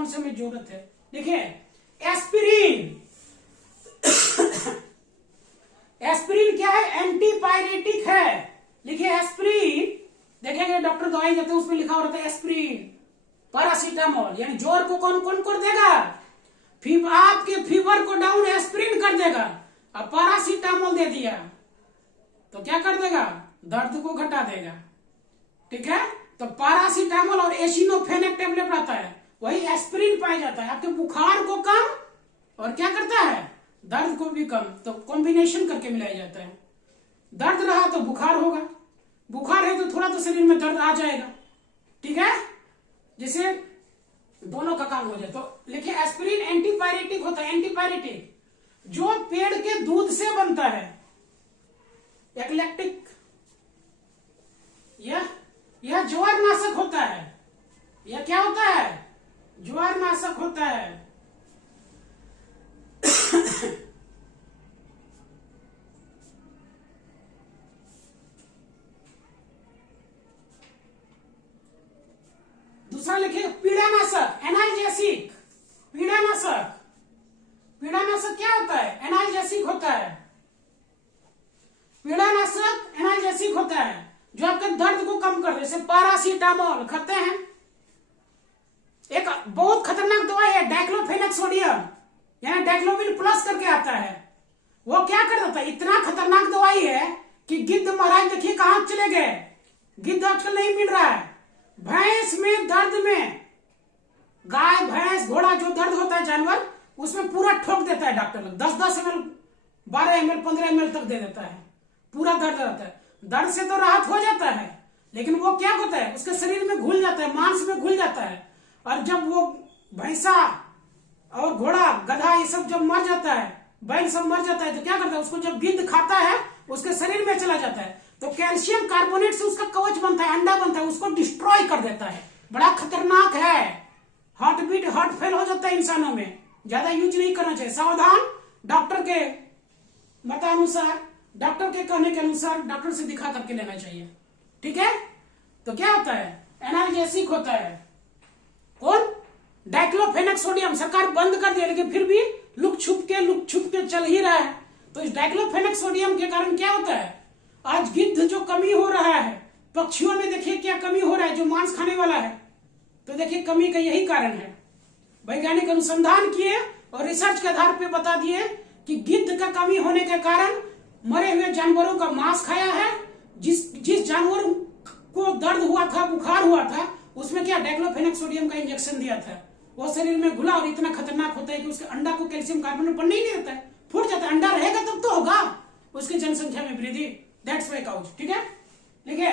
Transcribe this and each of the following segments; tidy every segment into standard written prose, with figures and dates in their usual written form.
कौन से में जरूरत है। देखिए एस्पिरिन, एस्पिरिन क्या है, एंटीपायरेटिक है। लिखिए एस्पिरिन, देखेंगे डॉक्टर दवाई देते हैं उसमें लिखा हो रहता है एस्पिरिन। पैरासीटामोल यानी जोर को कौन कौन कर देगा, आपके फीवर को डाउन एस्पिरिन कर देगा। अब पैरासीटामोल दे दिया तो क्या कर देगा, दर्द को घटा देगा। ठीक है, तो पैरासीटामोल और एसिनोफेनेक टेबलेट आता है, वही एस्पिरिन पाया जाता है। आपके बुखार को कम और क्या करता है, दर्द को भी कम, तो कॉम्बिनेशन करके मिलाया जाता है। दर्द रहा तो बुखार होगा, बुखार है तो थोड़ा तो शरीर में दर्द आ जाएगा। ठीक है, जिसे दोनों का काम हो जाए। तो लिखिए एस्पिरिन एंटीपायरेटिक होता है, एंटीपायरेटिक जो पेड़ के दूध से बनता है। एक्लेक्टिक यह ज्वारनाशक होता है। यह क्या होता है, ज्वारनाशक होता है। दूसरा लिखिए पीड़ानाशक, एनाल्जेसिक। पीड़ानाशक, पीड़ानाशक क्या होता है, एनाल्जेसिक होता है। पीड़ानाशक एनाल्जेसिक होता है जो आपके दर्द को कम कर दे। जैसे पैरासीटामोल खाते हैं, एक बहुत खतरनाक दवाई है डाइक्लोफेनेक सोडियम, यानी डाइक्लोफिन प्लस करके आता है। वो क्या कर देता है, इतना खतरनाक दवाई है कि गिद्ध महाराज देखिए कहां चले गए, गिद्ध आजकल नहीं मिल रहा है। भैंस में दर्द में, गाय भैंस घोड़ा जो दर्द होता है जानवर, उसमें पूरा ठोक देता है डॉक्टर लोग। 10-10 ml 12 ml 15 ml तक दे देता है, पूरा दर्द रहता है। दर्द से तो राहत हो जाता है, लेकिन वो क्या होता है, उसके शरीर में घुल जाता है, मांस में घुल जाता है। और जब वो भैंसा और घोड़ा गधा ये सब जब मर जाता है, बैल सब मर जाता है, तो क्या करता है, उसको जब गिद्ध खाता है उसके शरीर में चला जाता है, तो कैल्शियम कार्बोनेट से उसका कवच बनता है, अंडा बनता है, उसको डिस्ट्रॉय कर देता है। बड़ा खतरनाक है, हार्ट बीट हार्ट फेल हो जाता है इंसानों में। ज्यादा यूज नहीं करना चाहिए, सावधान। डॉक्टर के मतानुसार, डॉक्टर के कहने के अनुसार डॉक्टर से दिखा करके लेना चाहिए। ठीक है, तो क्या होता है, एनाल्जेसिक होता है। कौन, डाइक्लोफेनेक सोडियम सरकार बंद कर दिया, लेकिन फिर भी लुक छुप के चल ही रहा है। तो इस डाइक्लोफेनेक सोडियम के कारण क्या होता है, आज गिद्ध जो कमी हो रहा है, पक्षियों में देखिए क्या कमी हो रहा है, जो मांस खाने वाला है, तो देखिए कमी का यही कारण है। वैज्ञानिक अनुसंधान किए और रिसर्च के आधार पे बता दिए कि गिद्ध का कमी होने के कारण मरे हुए जानवरों का मांस खाया है। जिस जानवर को दर्द हुआ था, बुखार हुआ था, उसमें क्या डाइक्लोफेनेक सोडियम का इंजेक्शन दिया था, वो शरीर में घुला और इतना खतरनाक होता है कि उसके अंडा को कैल्शियम कार्बोनेट बनने ही नहीं देता है, फूट जाता है। अंडा रहेगा तब तो होगा उसकी जनसंख्या में वृद्धि, दैट्स व्हाई काउच। ठीक है, लिखिए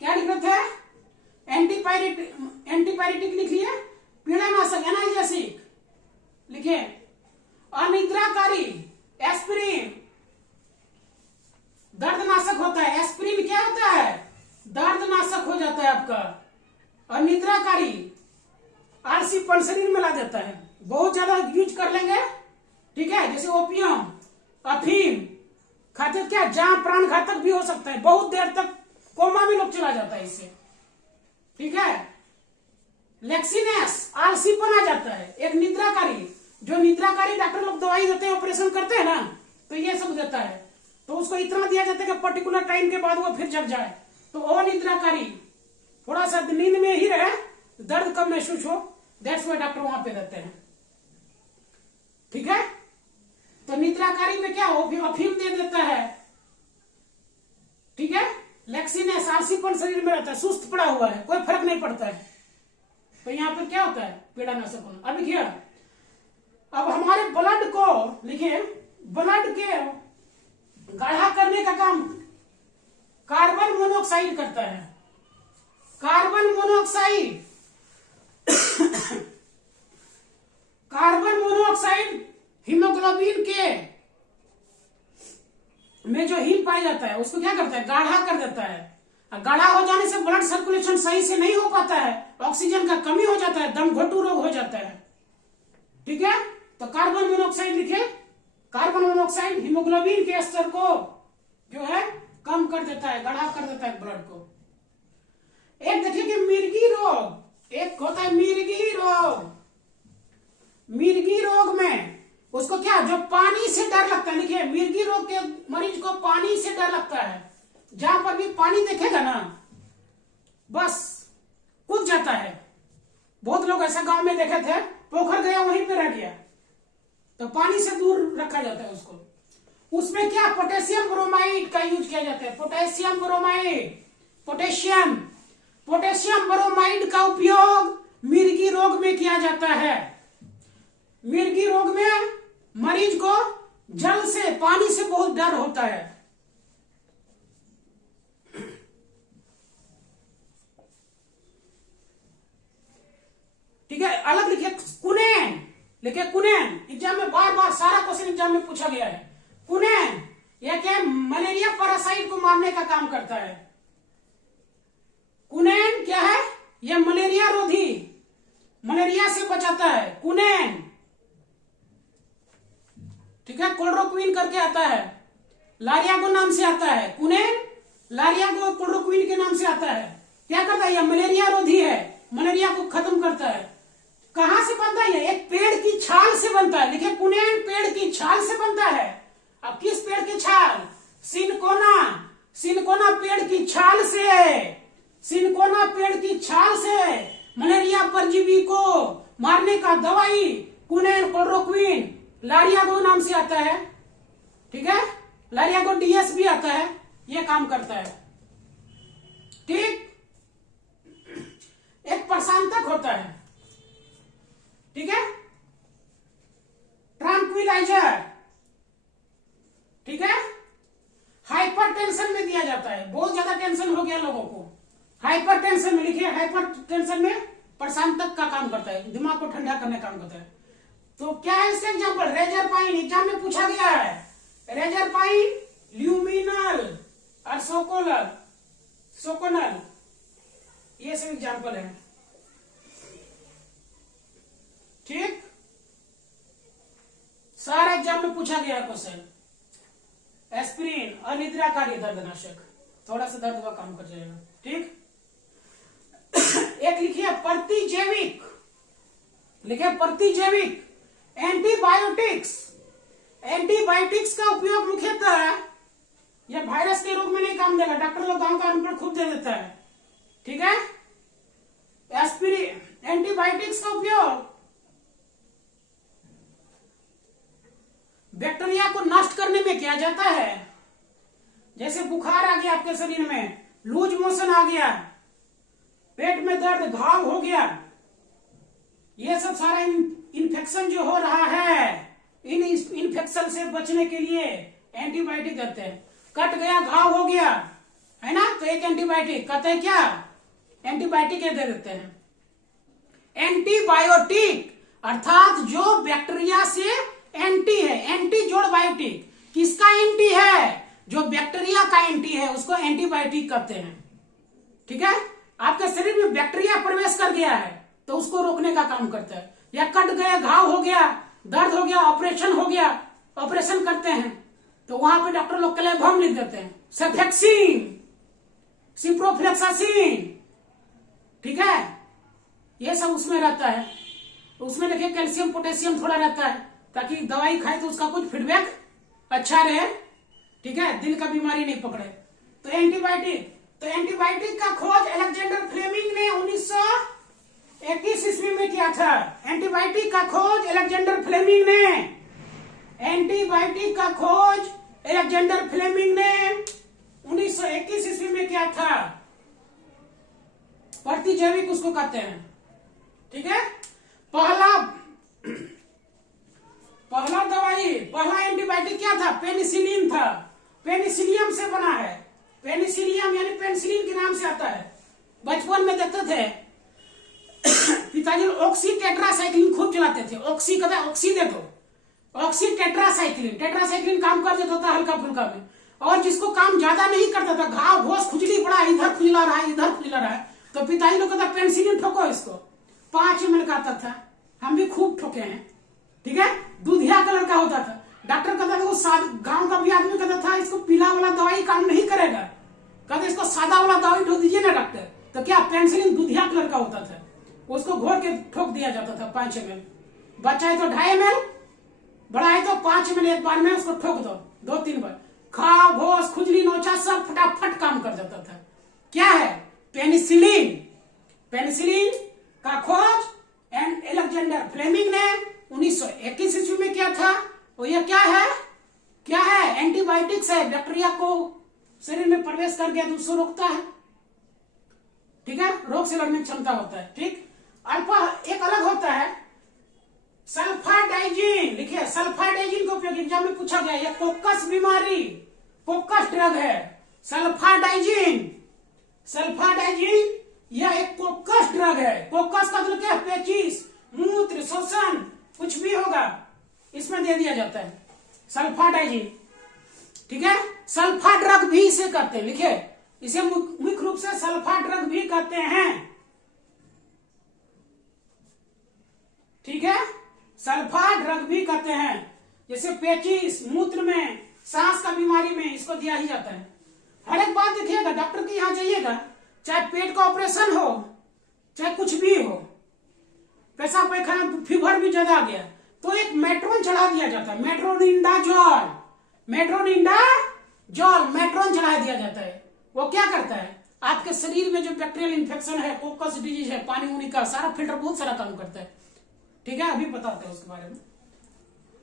क्या लिख रहे थे, एंटीपायरेटिक लिख लिए, पीड़ानाशक एनाल्जेसिक लिखिए, अनिद्राकारी एस्पिरिन दर्दनाशक होता है। एस्पिरिन क्या होता है, दर्दनाशक हो जाता है आपका। अनिद्राकारी आलसीपन शरीर में ला देता है, बहुत ज्यादा यूज कर लेंगे। ठीक है, जैसे ओपियम, अफीम खाते क्या, जहां प्राण घातक भी हो सकता है, बहुत देर तक कोमा में लोग चला जाता है इससे। ठीक है, लेक्सिनेस आलसीपन आ जाता है। एक निद्राकारी, जो निद्राकारी डॉक्टर लोग दवाई देते हैं, ऑपरेशन करते हैं ना, तो ये सब देता है, तो उसको इतना दिया जाता है कि पर्टिकुलर टाइम के बाद वो फिर जग जाए। तो अनिद्राकारी, थोड़ा सा नींद में ही रहे, दर्द कम महसूस हो, दैट्स व्हाई डॉक्टर वहां पे देते हैं। ठीक है, तो निद्राकारी में क्या हो, अफीम दे देता है। ठीक है, लेक्सिनेस आलसीपन शरीर में रहता है, सुस्त पड़ा हुआ है, कोई फर्क नहीं पड़ता है, तो यहाँ पर क्या होता है, पीड़ानाशक होना। अब लिखिए, अब हमारे ब्लड को लिखिए, ब्लड के गाढ़ा करने का काम कार्बन मोनोऑक्साइड करता है। Carbon monoxide carbon monoxide haemoglobin के में जो हीम पाया जाता है उसको क्या करता है, गाढ़ा कर देता है। गाढ़ा हो जाने से ब्लड सर्कुलेशन सही से नहीं हो पाता है, ऑक्सीजन का कमी हो जाता है, दम घोटू रोग हो जाता है। ठीक है, तो कार्बन मोनोऑक्साइड लिखे, कार्बन मोनोऑक्साइड हीमोग्लोबिन के स्तर को जो है कम कर देता है, गाढ़ा कर देता है ब्लड को। एक देखिए कि मिर्गी रोग, एक होता है मिर्गी उसको क्या, जो पानी से डर लगता है, देखिए मिर्गी रोग के मरीज को पानी से डर लगता है, जहां पर भी पानी देखेगा ना बस कूद जाता है। बहुत लोग ऐसा गांव में देखे थे, पोखर गया वहीं पे रह गया, तो पानी से दूर रखा जाता है उसको। उसमें क्या, पोटेशियम ब्रोमाइड का यूज किया जाता है, पोटेशियम ब्रोमाइड, पोटेशियम ब्रोमाइड का उपयोग मिर्गी रोग में किया जाता है। मिर्गी रोग में मरीज को जल से, पानी से बहुत डर होता है। ठीक है, अलग लिखिए कुनेन, लिखिए कुनेन। एग्जाम में बार बार सारा क्वेश्चन एग्जाम में पूछा गया है। कुनेन यह क्या है, मलेरिया पैरासाइट को मारने का काम करता है। कुनेन क्या है, यह मलेरिया रोधी, मलेरिया से बचाता है कुनेन। ठीक है, क्लोरोक्विन करके आता है, लारियागो नाम से आता है कुनेन, लारियागो क्लोरोक्विन के नाम से आता है। क्या करता है, यह मलेरिया रोधी है, मलेरिया को खत्म करता है। कहां से बनता है, एक पेड़ की छाल से बनता है। देखिए कुनेन पेड़ की छाल से बनता है। अब किस पेड़ की छाल, सिनकोना, सिनकोना पेड़ की छाल से, सिनकोना पेड़ की छाल से मलेरिया परजीवी को मारने का दवाई कुनेन, क्लोरोक्विन, लारियागो नाम से आता है। ठीक है, लारियागो डीएस भी आता है, ये काम करता है। ठीक, एक प्रशांतक होता है। ठीक है, ट्रांक्विलाइजर। ठीक है, हाइपर टेंशन में दिया जाता है, बहुत ज्यादा टेंशन हो गया लोगों को, हाइपर टेंशन में, लिखिए हाइपर टेंशन में प्रशांतक का काम करता है, दिमाग को ठंडा करने का काम करता है। तो क्या है इसका एग्जाम्पल, रेजरपाइन, एग्जाम में पूछा गया है। रेजरपाइन, ल्यूमिनल और सोकोनल, ये सब एग्जाम्पल है। ठीक, सारा एग्जाम में पूछा गया क्वेश्चन। एस्पिरिन, अनिद्राकारी दर्दनाशक, थोड़ा सा दर्द हुआ काम कर जाएगा। ठीक, एक लिखिए प्रतिजैविक, लिखिए प्रतिजैविक, एंटीबायोटिक्स। एंटीबायोटिक्स का उपयोग मुख्यतः यह वायरस के रोग में नहीं काम देगा, डॉक्टर लोग गांव का अनपढ़ खूब दे देता है। ठीक है, एस्पिरिन, एंटीबायोटिक्स का उपयोग बैक्टीरिया को नष्ट करने में किया जाता है। जैसे बुखार आ गया आपके शरीर में, लूज मोशन आ गया, पेट में दर्द, घाव हो गया, ये सब सारा इन्फेक्शन जो हो रहा है, इन इन्फेक्शन से बचने के लिए एंटीबायोटिक देते हैं। कट गया, घाव हो गया है ना, तो एक एंटीबायोटिक कहते हैं, क्या एंटीबायोटिक दे देते हैं। एंटीबायोटिक अर्थात जो बैक्टीरिया से एंटी है, एंटी जोड़ बायोटिक, किसका एंटी है, जो बैक्टीरिया का एंटी है उसको एंटीबायोटिक कहते हैं। ठीक है, आपके शरीर में बैक्टीरिया प्रवेश कर गया है तो उसको रोकने का काम करता है। या कट गया, घाव हो गया, दर्द हो गया, ऑपरेशन हो गया, ऑपरेशन करते हैं तो वहां पे डॉक्टर लोग क्लेवम लिख देते हैं, सेफेक्सिन, सिप्रोफ्लेक्सासिन। ठीक है, ये सब उसमें रहता है। उसमें देखिए कैल्शियम, पोटेशियम थोड़ा रहता है, ताकि दवाई खाए तो उसका कुछ फीडबैक अच्छा रहे। ठीक है, दिल का बीमारी नहीं पकड़े। तो एंटीबायोटिक, तो एंटीबायोटिक का खोज अलेक्जेंडर फ्लेमिंग ने 1921 ईस्वी में किया था। एंटीबायोटिक का खोज अलेक्जेंडर फ्लेमिंग ने, एंटीबायोटिक का खोज अलेक्जेंडर फ्लेमिंग ने 1921 ईस्वी में किया था। प्रतिजैविक उसको कहते हैं। ठीक है, पहला दवाई, पहला एंटीबायोटिक क्या था, पेनिसिलिन था, पेनिसिलियम से बना है। पेनिसिलियम यानी पेनिसिलिन के नाम से आता है। बचपन में देखते थे पिताजी ऑक्सी टेट्रासाइक्लिन खूब चलाते थे, ऑक्सी कहता है ऑक्सी दे दो, ऑक्सी टेट्रासाइक्लिन, टेट्रासाइक्लिन काम कर देता था हल्का फुल्का में। और जिसको काम ज्यादा नहीं करता था, घाव घोष खुजली पड़ा, इधर खुजला रहा है, इधर खुजला रहा है, तो पिताजी लोग कहता पेनिसिलिन ठोको इसको। 5 ml का आता था, हम भी खूब ठोके हैं। ठीक है, दूधिया कलर का होता था। डॉक्टर कहता था, वो गांव का भी आदमी कहता था इसको पीला वाला दवाई काम नहीं करेगा, कहते इसको सादा वाला दवाई ठोक दीजिए ना डॉक्टर। तो क्या, पेनिसिलिन दूधिया कलर का होता था, उसको घोर के ठोक दिया जाता था 5 ml। बच्चा है तो 2.5 ml, बड़ा है तो 5 ml एक बार में उसको ठोक दो 2-3 बार, खाओ, घोस, खुजली, नोचा सब फटाफट काम कर जाता था। क्या है? पेनिसिलिन। पेनिसिलिन का खोज एंड अलेक्जेंडर फ्लेमिंग ने 1921 ईस्वी में किया था। और ये क्या है? क्या है? एंटीबायोटिक्स है, बैक्टीरिया को शरीर में प्रवेश कर गया तो उसको रोकता है, ठीक है, रोग से लड़ने की क्षमता होता है। ठीक, अल्फा एक अलग होता है सल्फाडाइजिन। लिखिए सल्फाडाइजिन का उपयोग एग्जाम में पूछा गया, ये कोकस बीमारी, कोकस ड्रग है सल्फाडाइजिन। सल्फाडाइजिन यह एक कोकस ड्रग है। कोकस का मतलब क्या? पेचिश, मूत्र, शोषण, कुछ भी होगा इसमें दे दिया जाता है सल्फाडाइजिन, ठीक है। सल्फा ड्रग भी इसे कहते हैं, लिखिए इसे मुख्य रूप से सल्फा ड्रग भी कहते हैं, ठीक है, सल्फा ड्रग भी कहते हैं। जैसे पेचिश, मूत्र में, सांस का बीमारी में इसको दिया ही जाता है। हर एक बात देखिएगा, डॉक्टर के यहाँ जाइएगा, चाहे पेट का ऑपरेशन हो, चाहे कुछ भी हो, पेशाब पैखाना, फीवर भी ज्यादा आ गया तो एक मेट्रोन चढ़ा दिया जाता है, मेट्रोनिडाजोल, मेट्रोनिडाजोल, मेट्रोन चढ़ा दिया जाता है। वो क्या करता है? आपके शरीर में जो बैक्टीरियल इन्फेक्शन है, कोकस डिजीज है, पानी उनी का सारा फिल्टर, बहुत सारा काम करता है, ठीक है, अभी बताते हैं उसके बारे में।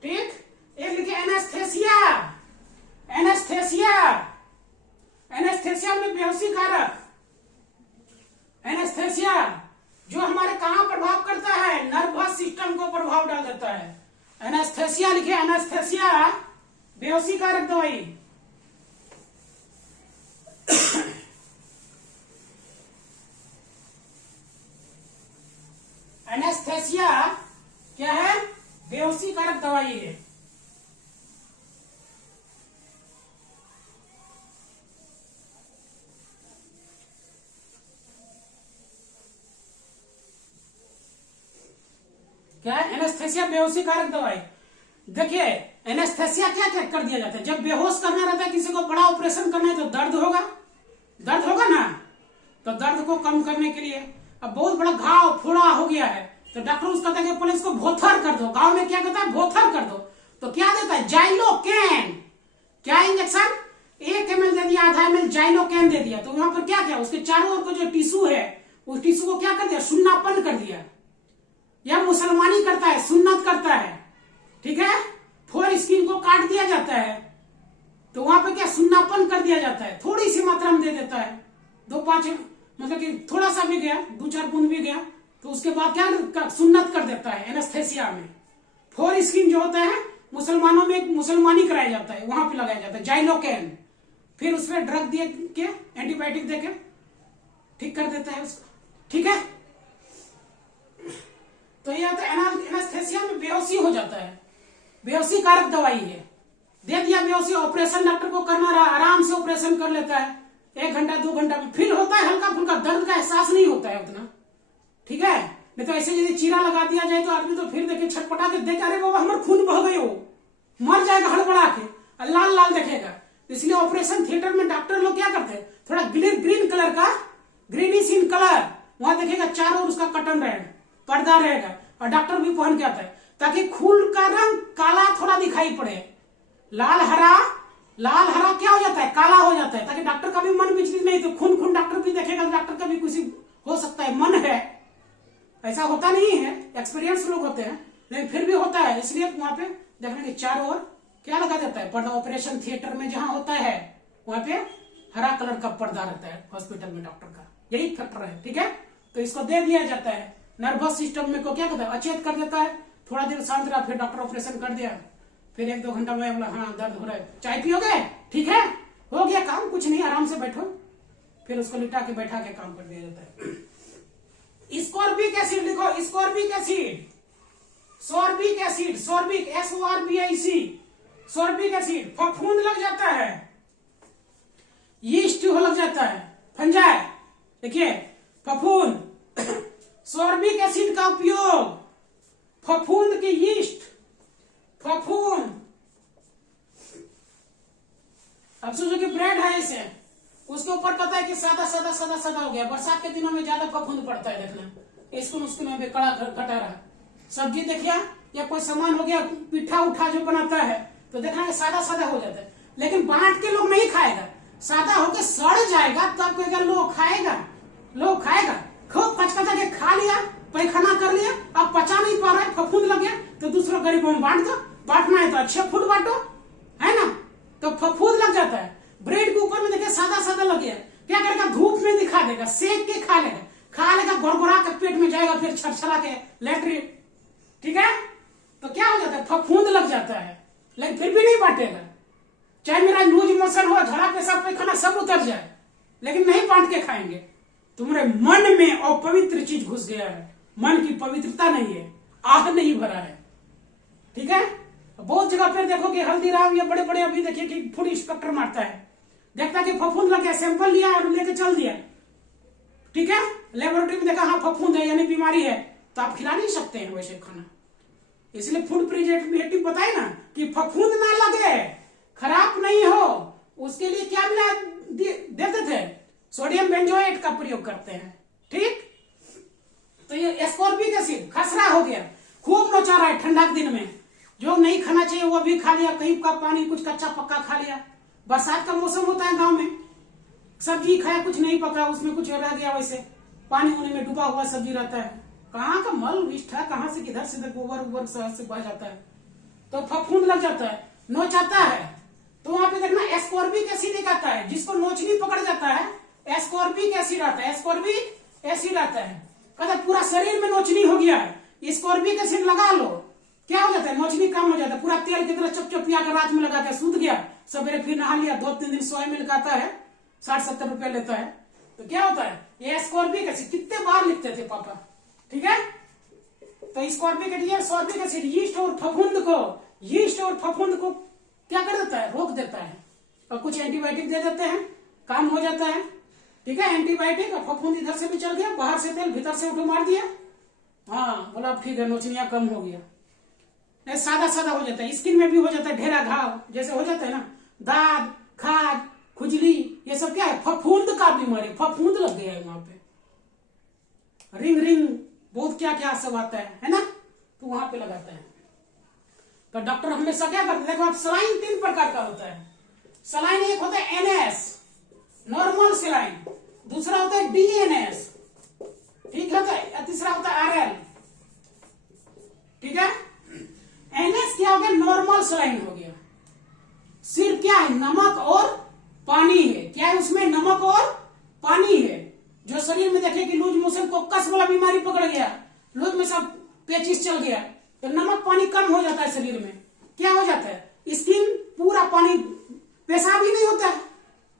ठीक, एक लिखिए एनेस्थेसिया। एनेस्थेसिया, एनेस्थेसिया में बेहोशी कारक, एनेस्थेसिया जो हमारे कहां प्रभाव करता है? नर्वस सिस्टम को प्रभाव डाल देता है। एनेस्थेसिया लिखिए, एनेस्थेसिया बेहोशी कारक दवाई। एनेस्थेसिया क्या है? बेहोशी कारक दवाई है। क्या है? एनेस्थेसिया बेहोशी कारक दवाई। देखिए एनेस्थेसिया क्या क्या कर दिया जाता है? जब बेहोश करना रहता है, किसी को बड़ा ऑपरेशन करना है तो दर्द होगा, दर्द होगा ना, तो दर्द को कम करने के लिए, अब बहुत बड़ा घाव फोड़ा हो गया है तो डॉक्टर उसका कहता है कि पुलिस को भोथर कर दो, गांव में क्या कहता है? भोथर कर दो। तो क्या देता है? जाइलोकेन। क्या इंजेक्शन? 1 ml दे दिया, आधा ml जाइलोकेन दे दिया। तो वहां पर क्या किया? उसके चारों ओर को जो टिश्यू है, उस टिश्यू को क्या कर दिया? सुन्नापन कर दिया। यह मुसलमानी करता है, सुन्नत करता है, ठीक है, फोर स्किन को काट दिया जाता है, तो वहां पे क्या? सुन्नापन कर दिया जाता है, थोड़ी सी मात्रा में दे देता है, 2-5 मतलब कि थोड़ा सा भी गया, 2-4 बूंद भी गया, तो उसके बाद क्या? सुन्नत कर देता है। एनेस्थेसिया में फोर स्किन जो होता है, मुसलमानों में मुसलमानी कराया जाता है, वहां पे लगाया जाता है जाइलोकेन, फिर उसमें ड्रग दिए के, एंटीबायोटिक देके ठीक कर देता है उसको, ठीक है। तो ये एनेस्थेसिया में बेहोशी हो जाता है, बेहोशी कारक दवाई है, दे दिया बेहोशी। ऑपरेशन डॉक्टर को करना रहा, आराम से ऑपरेशन कर लेता है, 1 घंटा 2 घंटा में फील होता है, हल्का फुल्का दर्द का एहसास नहीं होता है उतना, ठीक है। नहीं तो ऐसे यदि चीरा लगा दिया जाए तो आदमी तो फिर देखे छटपटा के देख, अरे बाबा हमारे खून बह गए, हो मर जाएगा हड़बड़ा के, लाल लाल देखेगा। इसलिए ऑपरेशन थिएटर में डॉक्टर लोग क्या करते हैं? थोड़ा ग्रीन कलर का, ग्रीनिश इन कलर, वहां देखेगा चारों ओर उसका कर्टन रहेगा, पर्दा रहेगा, और डॉक्टर भी पहन के आता है ताकि खून का रंग काला थोड़ा दिखाई पड़े। लाल हरा क्या हो जाता है? काला हो जाता है, ताकि डॉक्टर का भी मन विचलित नहीं, तो खून डॉक्टर भी देखेगा तो डॉक्टर का भी कुछ हो सकता है मन है, ऐसा होता नहीं है, एक्सपीरियंस लोग होते हैं, लेकिन फिर भी होता है। इसलिए वहां पे देखने के चारों ओर क्या लगा देता है? पर्दा। ऑपरेशन थिएटर में जहां होता है वहां पे हरा कलर का पर्दा रहता है हॉस्पिटल में डॉक्टर का, यही फैक्टर है, ठीक है। तो इसको दे दिया जाता है, नर्वस सिस्टम में को क्या करता है? अचेत कर देता है, थोड़ा देर शांत रहा, फिर डॉक्टर ऑपरेशन कर दिया, फिर 1-2 घंटा में बोला हाँ दर्द हो रहा है, चाय पियोगे? ठीक है, हो गया काम, कुछ नहीं, आराम से बैठो, फिर उसको लिटा के बैठा के काम कर दिया जाता है। स्कॉर्बिक एसिड लिखो, ascorbic acid, sorbic acid, sorbic SORBIC, sorbic acid. फफूंद लग जाता है, यीस्ट हो लग जाता है, फंजाई, देखिए फफूंद, सॉर्बिक एसिड का उपयोग फफूंद की यीस्ट, फफूंद। अब सोचो कि ब्रेड है इसे, उसके ऊपर पता है कि सादा हो गया, बरसात के दिनों में ज्यादा फफूंद पड़ता है, देखना इसको उसको में कड़ा घटा रहा। सब्जी देखिए या कोई सामान हो गया, पिठा उठा जो बनाता है, तो देखना ये सादा सादा हो जाता है। लेकिन बांट के लोग नहीं खाएगा, सादा होकर सड़ जाएगा तब कहेगा लोग खाएगा। खूब कचकचा के खा लिया, पैखाना कर लिया, अब पचा नहीं पा रहा है, फफूंद लग गया, तो दूसरों गरीबों में बांट दो। बांटना है तो अच्छे फूड बांटो, है ना, तो फफूंद लग जाता है। ब्रेड के ऊपर में देखिए सादा सादा लग गया, क्या करेगा, धूप में दिखा देगा, सेक के खा लेगा, गड़बड़ा के पेट में जाएगा, फिर छरछरा के लैट्रिन, ठीक है। तो क्या हो जाता है, फफूंद लग जाता है, लेकिन फिर भी नहीं बांटेगा। चाहे मेरा लूज मोशन हो, झड़ा पेशाब पैखाना सब उतर जाए, लेकिन नहीं बांट के खाएंगे। तुम्हारे मन में अपवित्र चीज घुस गया है, मन की पवित्रता नहीं है, आह नहीं भरा है, ठीक है। बहुत जगह पर देखो कि हल्दीराम या बड़े बड़े अभी देखिए कि फूड इंस्पेक्टर मारता है, देखता कि फफूंद लग गया, सैंपल लिया और लेके चल दिया, ठीक है। लेबोरेटरी में देखा हाँ फफूंद है यानी बीमारी है, तो आप खिला नहीं सकते हैं वैसे खाना। इसलिए फूड प्रिजर्वेटिव बताए ना कि फफूंद ना लगे, खराब नहीं हो, उसके लिए क्या मिला देते थे, सोडियम बेंजोएट का प्रयोग करते हैं, ठीक। तो ये एस्कॉर्बिक एसिड खसरा हो गया, खूब नोचा रहा है ठंडा के दिन में, जो नहीं खाना चाहिए वो भी खा लिया, कहीं का पानी कुछ कच्चा पक्का खा लिया। बरसात का मौसम होता है गांव में, सब्जी खाया कुछ नहीं पका, उसमें कुछ रह गया, वैसे पानी होने में डूबा हुआ सब्जी रहता है, कहाँ का मल विष्ठा कहाँ से किधर से गोबर उबर शहर से बह जाता है, तो फफूंद लग जाता है, नोच आता है। तो वहां पे देखना एस्कॉर्बिक एसिड एक आता है, जिसको नोचनी पकड़ जाता है, एस्कॉर्बिक एसिड आता है, एस्कॉर्बिक एसिड आता है। कहता पूरा शरीर में नोचनी हो गया है, एस्कॉर्बिक एसिड लगा लो, क्या हो जाता है, नोचनी कम हो जाता है, पूरा तेल की तरह चपचपिया के रात में लगा के सूत गया, सवेरे फिर नहा लिया, 2-3 दिन सोए मिल आता है, 60-70 रुपया लेता है। तो क्या होता है, ये एस्कॉर्बिक एसिड कितने बार लिखते थे पापा, ठीक है। तो एस्कॉर्बिक एसिड यीस्ट और फफूंद को क्या कर देता है, रोक देता है, और कुछ एंटीबायोटिक दे देते हैं, काम हो जाता है, ठीक है। एंटीबायोटिक, फफूंद इधर से भी चल गया, बाहर से तेल, भीतर से उठो मार दिया, हाँ बोला ठीक है, नोचनिया कम हो गया। सादा सादा हो जाता है, स्किन में भी हो जाता है, ढेरा घाव जैसे हो जाता है ना, दाद, खाज, खुजली, ये सब क्या है, फफूंद का बीमारी, फफूंद लग गया है वहां पे, रिंग बहुत क्या क्या सब आता है ना, तो वहां पे लगाता है। तो डॉक्टर हमेशा क्या करते हैं, देखो आप, सलाइन 3 प्रकार का होता है। सलाइन एक होता है एनएस, नॉर्मल सलाइन, दूसरा होता है डीएनएस, ठीक है, तीसरा होता है आरएल, ठीक है। एनएस क्या हो गया, नॉर्मल सलाइन हो गया, सिर्फ क्या है, नमक और पानी है, क्या है उसमें, नमक और पानी है। जो शरीर में देखे कि लूज मोशन को कस वाला बीमारी पकड़ गया, लूज में सब पेचिस चल गया, तो नमक पानी कम हो जाता है शरीर में, क्या हो जाता है, स्किन पूरा पानी, पेशाब ही नहीं होता है,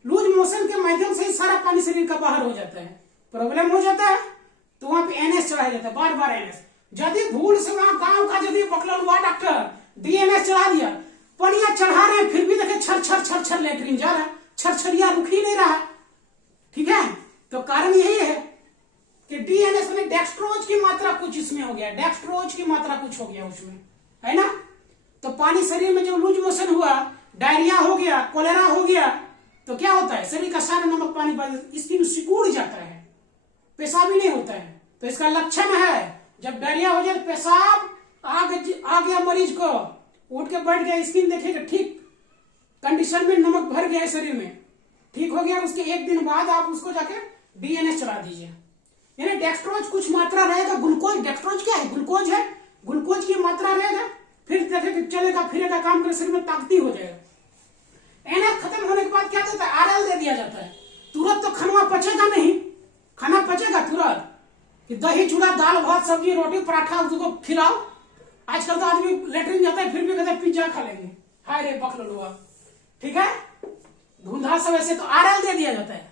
लूज मोशन के माध्यम से ही सारा पानी शरीर का बाहर हो जाता है, प्रॉब्लम हो जाता है। तो वहां पे एनएस चढ़ाया जाता है, बार बार एनएस। यदि भूल से वहां गांव का यदि पकड़ हुआ डॉक्टर डीएनएस चढ़ा दिया, पनिया चढ़ा रहे फिर भी देखे छर लेटरिन जा रहा है, छरछरिया रुक ही नहीं रहा, ठीक है। तो कारण यही है कि डीएनएस में डेक्सट्रोज की मात्रा कुछ इसमें हो गया, डेक्सट्रोज की मात्रा कुछ हो गया उसमें, है ना। तो पानी शरीर में जो लूज मोशन हुआ, डायरिया हो गया, कोलेरा हो गया, तो क्या होता है, शरीर का सारा नमक पानी स्किन सिकुड़ जाता है, पेशाब ही नहीं होता है। तो इसका लक्षण है, जब डायरिया हो जाए, पेशाब आ गया मरीज को, उठ के बैठ गया, स्किन देखेगा ठीक कंडीशन में नमक भर गया है शरीर में, ठीक हो गया, उसके 1 दिन बाद आप उसको जाके डीएनएस चला दीजिए, यानी डेक्सट्रोज कुछ मात्रा रहेगा, ग्लूकोज, डेक्सट्रोज क्या है, ग्लूकोज है, ग्लूकोज की मात्रा रहेगा, फिर देखे चलेगा फिरेगा, काम कर शरीर में ताकती हो जाएगा। एनएस खत्म होने के बाद क्या देता है, आरएल दे दिया जाता है। तुरंत तो खाना पचेगा नहीं, खाना पचेगा तुरंत कि दही चूड़ा दाल भात सब्जी रोटी पराठा उसको खिलाओ। आजकल तो आदमी लेटरिन जाता है फिर भी कहते हैं पिज्जा खा लेंगे, हाय रे बकलोलुआ, ठीक है, धुंधा सब ऐसे। तो आरएल दे दिया जाता है,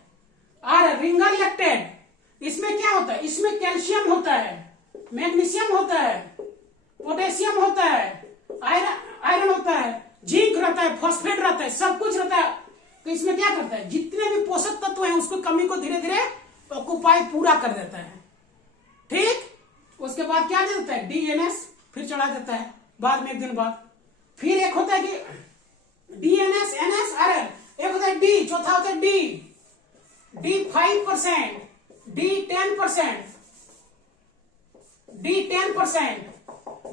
आर रिंगर लैक्टेड। इसमें क्या होता है, इसमें कैल्शियम होता है, मैग्नीशियम होता है, पोटेशियम होता है, आयरन होता है, जिंक रहता है, फॉस्फेट रहता है, सब कुछ रहता है। तो इसमें क्या करता है, जितने भी पोषक तत्व हैं उसको कमी को धीरे धीरे ऑक्युपाई पूरा कर देता है, ठीक। उसके बाद क्या देता है, डीएनएस फिर चढ़ा देता है बाद में 1 दिन बाद। फिर एक होता है कि डीएनएस, एनएस, आरएल, एक होता है डी, चौथा होता है डी 5%, डी 10%,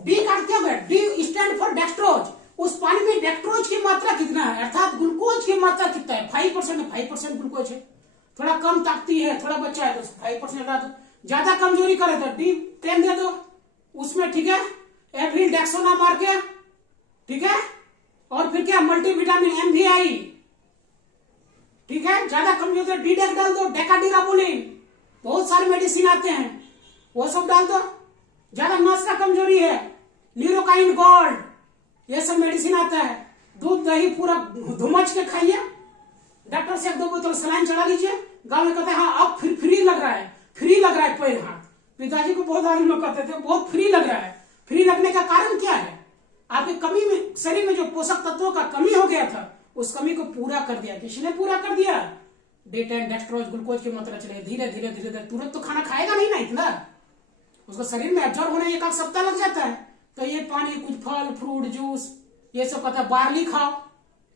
डी का क्या होगा, डी स्टैंड फॉर डेक्सट्रोज। उस पानी में डेक्सट्रोज की मात्रा कितना है, अर्थात ग्लूकोज की मात्रा कितना है, 5%। 5% ग्लूकोज है, थोड़ा कम ताकती है, थोड़ा बच्चा है तो 5% हटा दो, ज्यादा कमजोरी करे तो डी 10 दे दो उसमें, ठीक है। एवरी डेक्सोना मार के, ठीक है। और फिर क्या, मल्टीविटामिन MVI, ठीक है। ज्यादा कमजोर तो डी डेक डाल दो, डेकाडीराबोलिन, बहुत सारे मेडिसिन आते हैं वो सब डाल दो। ज्यादा नस का कमजोरी है, लीरोकाइन गोल्ड, ये सब मेडिसिन आता है। दूध दही पूरा धुमच के खाइए, डॉक्टर से 1-2 बोतल सलाइन चढ़ा लीजिए। गांव में कहते हैं हाँ अब फिर फ्री लग रहा है, फ्री लग रहा है पैर हाथ। पिताजी को बहुत सारे लोग कहते थे बहुत फ्री लग रहा है। फ्री लगने का कारण क्या है, आपकी कमी में, शरीर में जो पोषक तत्वों का कमी हो गया था उस कमी को पूरा कर दिया। किसने पूरा कर दिया, D10 डेक्सट्रोज, ग्लूकोज की मात्रा चले धीरे धीरे धीरे धीरे। तुरंत तो खाना खाएगा नहीं ना इतना, उसको शरीर में एब्जॉर्ब होने 1 सप्ताह लग जाता है। तो ये पानी, कुछ फल फ्रूट जूस ये सब कहता है, बार्ली खाओ,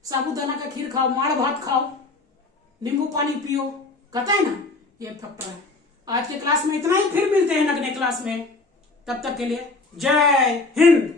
साबूदाना का खीर खाओ, माड़ भात खाओ, नींबू पानी पियो, कहता है ना, ये फैक्टर है। आज के क्लास में इतना ही, फिर मिलते हैं अगले क्लास में, तब तक के लिए जय हिंद।